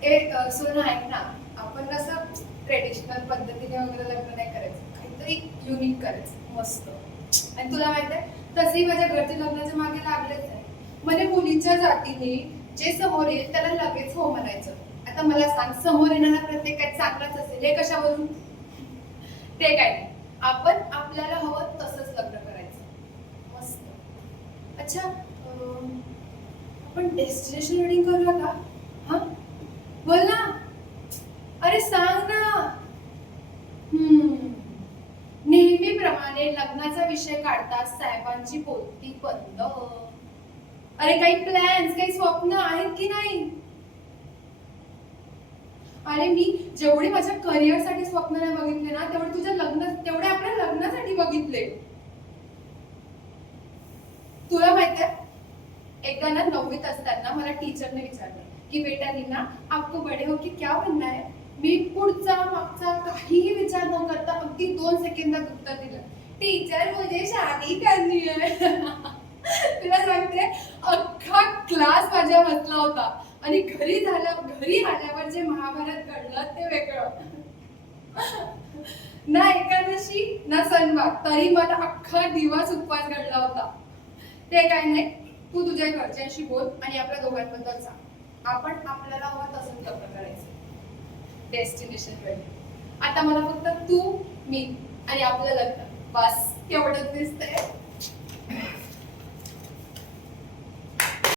सोना ऐक ना, आपण कसं ट्रेडिशनल पद्धतीने वगैरे लग्न नाही करायचं, काहीतरी युनिक करायचं मस्त. आणि तुला माहित आहे, तसंही माझ्या घरचे लग्नाच्या मागे लागलेच आहे. म्हणजे मुलीच्या जातीने जे समोर येईल त्याला लगेच हो म्हणायचं. आता मला सांग, समोर येणारा प्रत्येक काही चांगलाच असेल हे कशावरून? ते काय नाही, आपण आपल्याला हवं तसंच लग्न करायचं मस्त. अच्छा, आपण डेस्टिनेशन वेडिंग करूया का? हा, बोल ना. अरे सांग ना. नेहमीप्रमाणे लग्नाचा विषय काढता साहेबांची बोलती बंद. अरे काही प्लॅन्स, काही स्वप्न आहेत की नाही? अरे मी जेवढे माझ्या करिअरसाठी स्वप्न नाही बघितले ना, तेवढे आपल्या लग्नासाठी बघितले. तुला माहित आहे, एकदा ना 9वीत असताना मला टीचरने विचारलं की बेटा रीना, आपको बड़े हो के क्या बनना है? मी पुढचा मागचा काहीही विचार न करता अगदी 2 सेकंदात उत्तर दिलं, टीचर मुझे शादी करनी है. तुला सांगते, अख्खा क्लास माझ्या बसला होता. आणि घरी आल्यावर जे महाभारत घडलं ते वेगळं. ना एकादशी ना सणवार, तरी मला अख्खा दिवस उपवास घडला होता. ते काय नाही, तू तुझ्या घरच्यांशी बोल आणि आपल्या दोघांबद्दल सांग. आपण आपल्याला हवं तसंच लग्न करायचं. Destination wedding. आता मला फक्त तू, मी आणि आपलं लग्न, बस एवढंच दिसतंय.